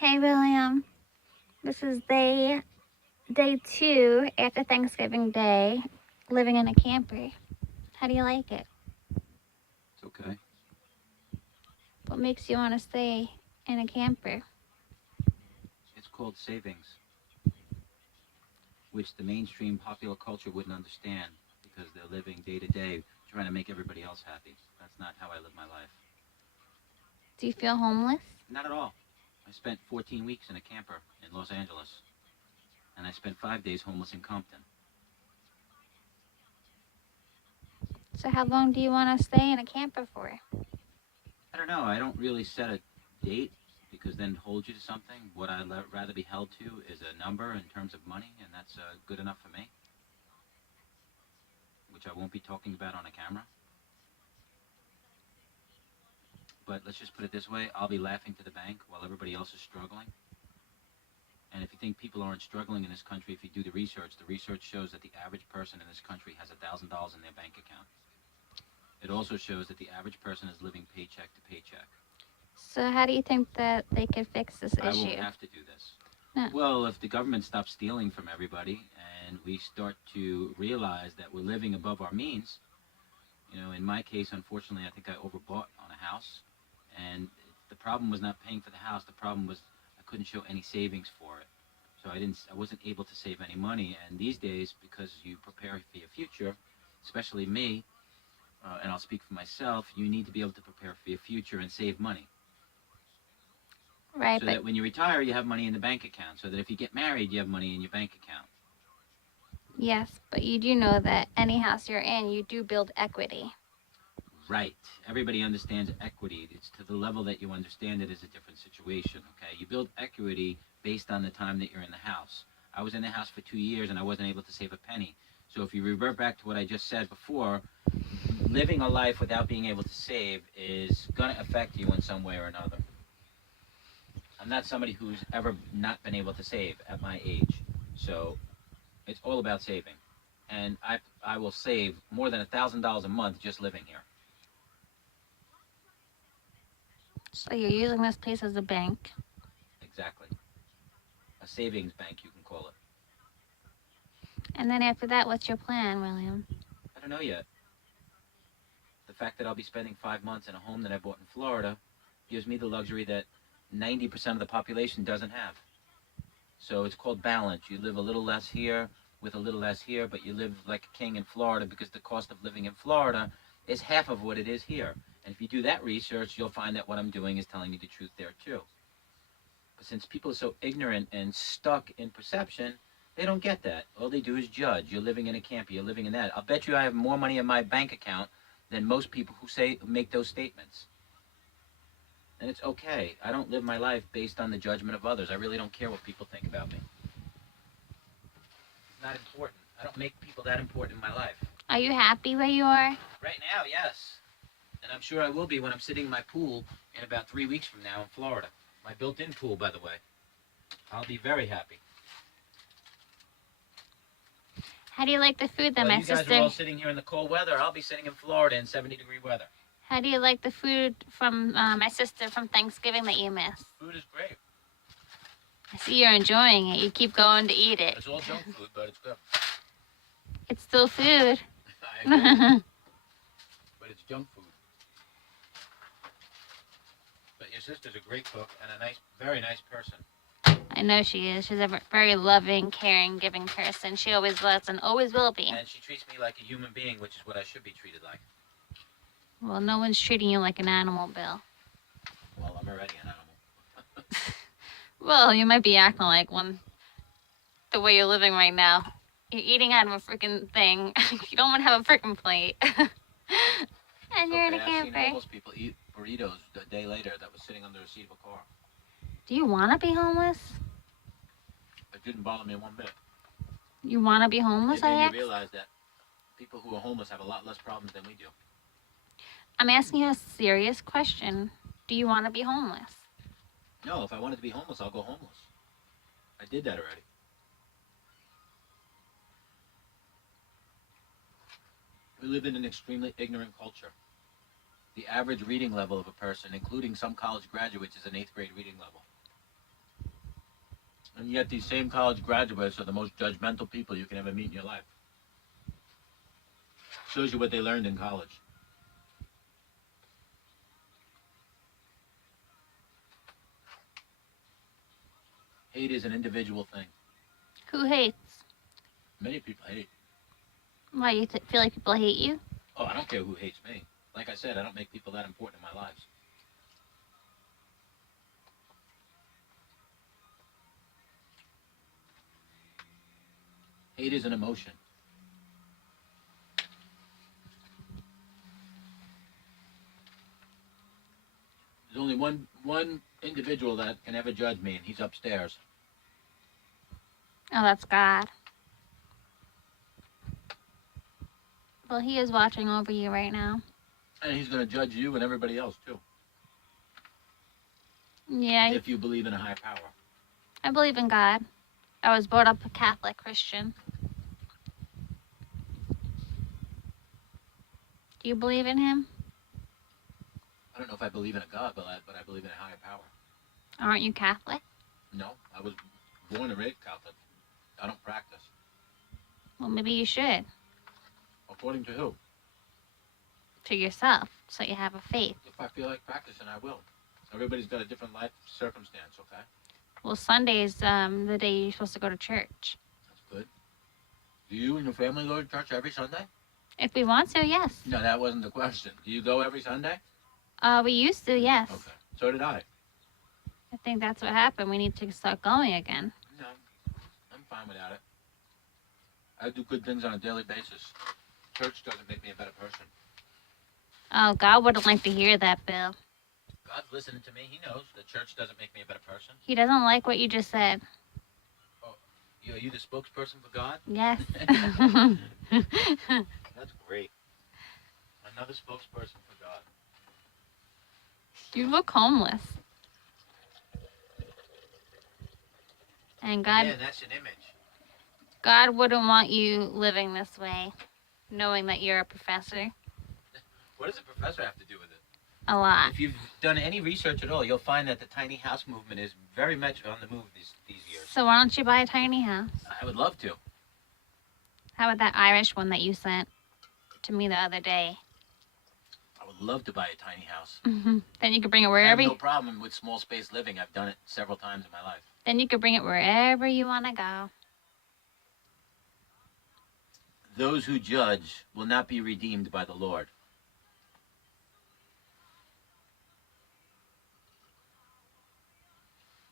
Hey William, this is day 2 after Thanksgiving Day, living in a camper. How do you like it? It's okay. What makes you want to stay in a camper? It's called savings, which the mainstream popular culture wouldn't understand because they're living day to day trying to make everybody else happy. That's not how I live my life. Do you feel homeless? Not at all. I spent 14 weeks in a camper in Los Angeles, and I spent 5 days homeless in Compton. So how long do you want to stay in a camper for? I don't know. I don't really set a date because then it holds you to something. What I'd rather be held to is a number in terms of money, and that's good enough for me, which I won't be talking about on a camera. But let's just put it this way, I'll be laughing to the bank while everybody else is struggling. And if you think people aren't struggling in this country, if you do the research shows that the average person in this country has $1,000 in their bank account. It also shows that the average person is living paycheck to paycheck. So how do you think that they could fix this I won't issue? have to do this. No. Well, if the government stops stealing from everybody and we start to realize that we're living above our means, in my case, unfortunately, I think I overbought on a house. And the problem was not paying for the house. The problem was I couldn't show any savings for it. So I wasn't able to save any money. And these days, because you prepare for your future, especially me, and I'll speak for myself, you need to be able to prepare for your future and save money. Right, So but that when you retire, you have money in the bank account. So that if you get married, you have money in your bank account. yes, but you do know that any house you're in, you do build equity. Right. Everybody understands equity. It's to the level that you understand it is a different situation, okay? You build equity based on the time that you're in the house. I was in the house for 2 years and I wasn't able to save a penny. So if you revert back to what I just said before, living a life without being able to save is going to affect you in some way or another. I'm not somebody who's ever not been able to save at my age. So it's all about saving. And I will save more than $1,000 a month just living here. So you're using this place as a bank. Exactly. A savings bank, you can call it. And then after that, what's your plan, William? I don't know yet. The fact that I'll be spending 5 months in a home that I bought in Florida gives me the luxury that 90% of the population doesn't have. So it's called balance. You live a little less here with a little less here, but you live like a king in Florida because the cost of living in Florida is half of what it is here. And if you do that research, you'll find that what I'm doing is telling you the truth there too. But since people are so ignorant and stuck in perception, they don't get that. All they do is judge. You're living in a camper. You're living in that. I'll bet you I have more money in my bank account than most people who make those statements. And it's okay. I don't live my life based on the judgment of others. I really don't care what people think about me. It's not important. I don't make people that important in my life. Are you happy where you are? Right now, yes. And I'm sure I will be when I'm sitting in my pool in about 3 weeks from now in Florida. My built-in pool, by the way. I'll be very happy. How do you like the food that While my you guys sister? are all sitting here in the cold weather, I'll be sitting in Florida in 70-degree weather. How do you like the food from my sister from Thanksgiving that you missed? Food is great. I see you're enjoying it. You keep going to eat it. It's all junk food, but it's good. It's still food. I agree, but it's junk food. But your sister's a great cook and a very nice person. I know she is. She's a very loving, caring, giving person. She always was and always will be. And she treats me like a human being, which is what I should be treated like. Well, no one's treating you like an animal, Bill. Well, I'm already an animal. Well, you might be acting like one the way you're living right now. You're eating out of a freaking thing. You don't want to have a freaking plate. And you're in a I've seen camper. homeless people eat burritos a day later that was sitting under the seat of a car. Do you want to be homeless? It didn't bother me one bit. You want to be homeless, It I made asked? me realize that people who are homeless have a lot less problems than we do. I'm asking you a serious question. Do you want to be homeless? No, if I wanted to be homeless, I'll go homeless. I did that already. We live in an extremely ignorant culture. The average reading level of a person, including some college graduates, is an 8th grade reading level. And yet these same college graduates are the most judgmental people you can ever meet in your life. Shows you what they learned in college. Hate is an individual thing. Who hates? Many people hate. Why, you feel like people hate you? Oh, I don't care who hates me. Like I said, I don't make people that important in my lives. Hate is an emotion. There's only one individual that can ever judge me, and he's upstairs. Oh, that's God. Well, he is watching over you right now. And he's going to judge you and everybody else, too. Yeah. If you believe in a higher power. I believe in God. I was brought up a Catholic Christian. Do you believe in him? I don't know if I believe in a God, but I believe in a higher power. Aren't you Catholic? No, I was born and raised Catholic. I don't practice. Well, maybe you should. According to who? To yourself, so you have a faith. If I feel like practicing, I will. Everybody's got a different life circumstance, okay? Well, Sunday's the day you're supposed to go to church. That's good. Do you and your family go to church every Sunday? If we want to, yes. No, that wasn't the question. Do you go every Sunday? We used to, yes. Okay. So did I. I think that's what happened. We need to start going again. No, I'm fine without it. I do good things on a daily basis. Church doesn't make me a better person. Oh, God wouldn't like to hear that, Bill. God's listening to me. He knows that church doesn't make me a better person. He doesn't like what you just said. Oh, are you the spokesperson for God? Yes. That's great. Another spokesperson for God. You look homeless. And God, Yeah, that's an image. God wouldn't want you living this way, knowing that you're a professor. What does a professor have to do with it? A lot. If you've done any research at all, you'll find that the tiny house movement is very much on the move these years. So why don't you buy a tiny house? I would love to. How about that Irish one that you sent to me the other day? I would love to buy a tiny house. Then you could bring it I have wherever. no problem with small space living. I've done it several times in my life. Then you could bring it wherever you want to go. Those who judge will not be redeemed by the Lord.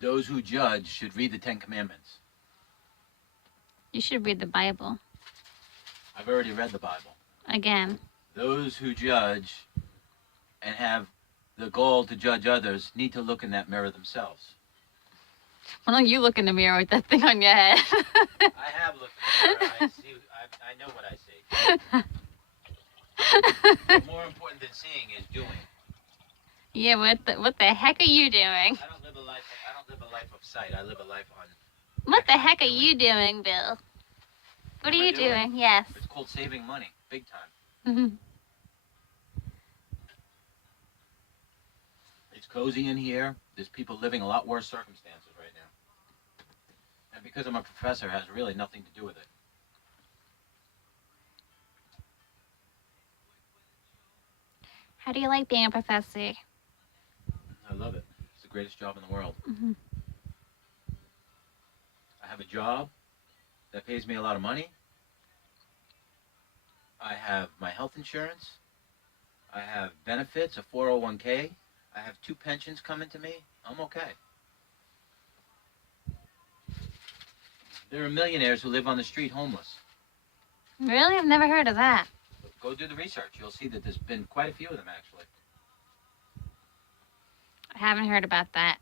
Those who judge should read the Ten Commandments. You should read the Bible. I've already read the Bible. Again. Those who judge and have the goal to judge others need to look in that mirror themselves. Why don't you look in the mirror with that thing on your head? I have looked in the mirror. I know what I see. But more important than seeing is doing. Yeah, what the heck are you doing? I don't live a life of sight. I live a life on. What the heck are you doing, Bill? What are am I you doing? Yes. It's called saving money, big time. It's cozy in here. There's people living a lot worse circumstances right now. And because I'm a professor, it has really nothing to do with it. How do you like being a professor? I love it. It's the greatest job in the world. Mm-hmm. I have a job that pays me a lot of money. I have my health insurance. I have benefits, a 401k. I have 2 pensions coming to me. I'm okay. There are millionaires who live on the street homeless. Really? I've never heard of that. Go do the research. You'll see that there's been quite a few of them, actually. I haven't heard about that.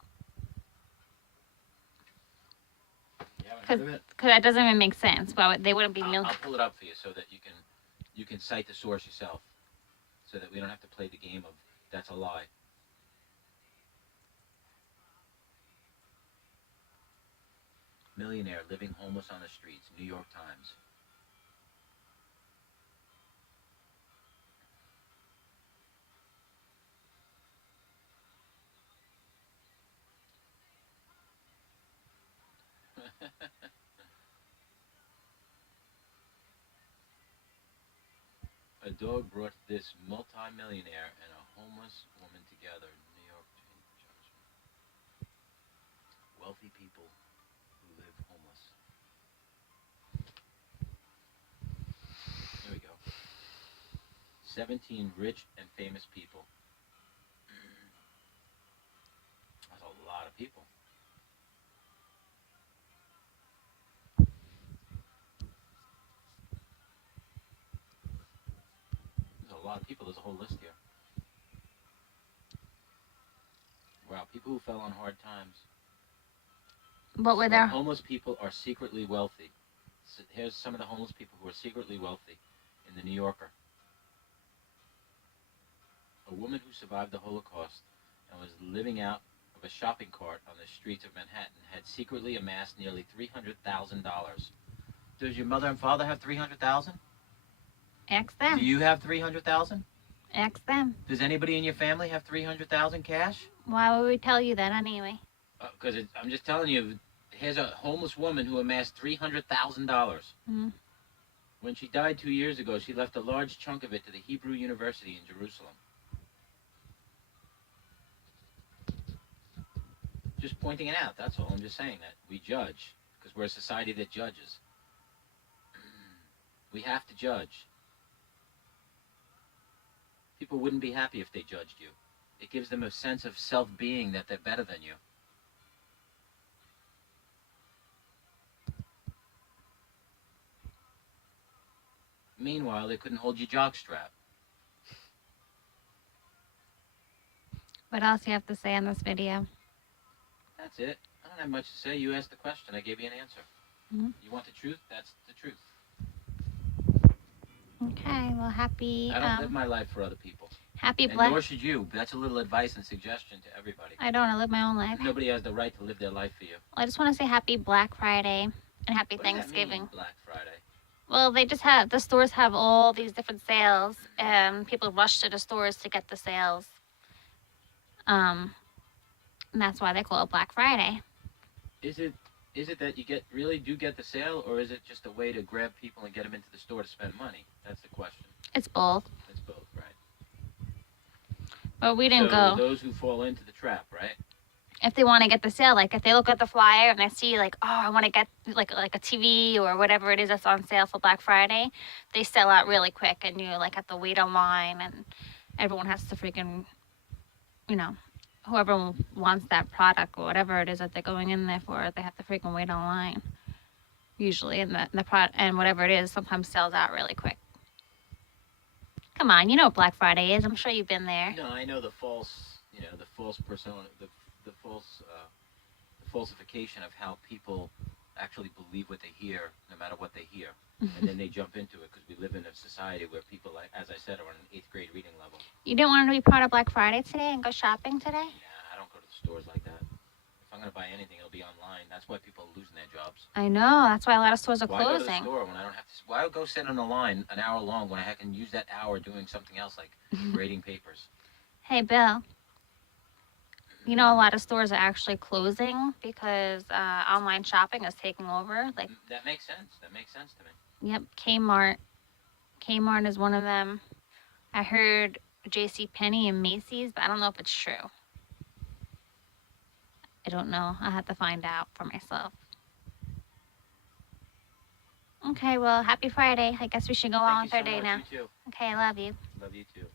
You haven't heard of it? Because that doesn't even make sense. Well, they wouldn't be I'll pull it up for you so that you can cite the source yourself, so that we don't have to play the game of that's a lie. Millionaire living homeless on the streets, New York Times. A dog brought this multimillionaire and a homeless woman together. New York Judge. Wealthy people who live homeless. Here we go. 17 rich and famous people. That's a lot of people. There's a lot of people. There's a whole list here. Wow, people who fell on hard times. What were there? Homeless people are secretly wealthy. So here's some of the homeless people who are secretly wealthy in the New Yorker. A woman who survived the Holocaust and was living out of a shopping cart on the streets of Manhattan had secretly amassed nearly $300,000. Does your mother and father have $300,000? Ask them. Do you have $300,000? Ask them. Does anybody in your family have $300,000 cash? Why would we tell you that anyway? Because I'm just telling you, here's a homeless woman who amassed $300,000. Mm-hmm. When she died 2 years ago, she left a large chunk of it to the Hebrew University in Jerusalem. Just pointing it out, that's all. I'm just saying that. We judge, because we're a society that judges. We have to judge. People wouldn't be happy if they judged you. It gives them a sense of self-being that they're better than you. Meanwhile, they couldn't hold your jockstrap. What else do you have to say on this video? That's it. I don't have much to say. You asked the question. I gave you an answer. Mm-hmm. You want the truth? That's the truth. Okay, well, happy... I don't live my life for other people. Happy And Black... nor should you. That's a little advice and suggestion to everybody. I don't. I live my own life. Nobody has the right to live their life for you. Well, I just want to say happy Black Friday and happy What does that Thanksgiving. mean, Black Friday? Well, they just have... The stores have all these different sales, and people rush to the stores to get the sales. And that's why they call it Black Friday. Is it that you really do get the sale, or is it just a way to grab people and get them into the store to spend money? That's the question. It's both. It's both, right? But we didn't So go. those who fall into the trap, right? If they want to get the sale, like if they look at the flyer and they see like, oh, I want to get like a TV or whatever it is that's on sale for Black Friday, they sell out really quick, and you like have to wait online, and everyone has to freaking, you know, whoever wants that product or whatever it is that they're going in there for, they have to freaking wait online. Usually, and the product and whatever it is sometimes sells out really quick. Come on, you know what Black Friday is. I'm sure you've been there. No, I know the false persona, the falsification of how people actually believe what they hear, no matter what they hear, and then they jump into it because we live in a society where people, like, as I said, are on an 8th grade reading level. You didn't want to be part of Black Friday today and go shopping today? Nah, I don't go to the stores like that. If I'm gonna buy anything, it'll be online. That's why people are losing their jobs. I know. That's why a lot of stores are Why go to the closing. store when I don't have to? Why go sit on a line an hour long when I can use that hour doing something else like grading papers? Hey, Bill. You know, a lot of stores are actually closing because online shopping is taking over. Like, That makes sense. That makes sense to me. yep, Kmart. Kmart is one of them. I heard JCPenney and Macy's, but I don't know if it's true. I don't know. I'll have to find out for myself. Okay, well, happy Friday. I guess we should go on with our Thank you day so now. much. You too. Okay, I love you. Love you too.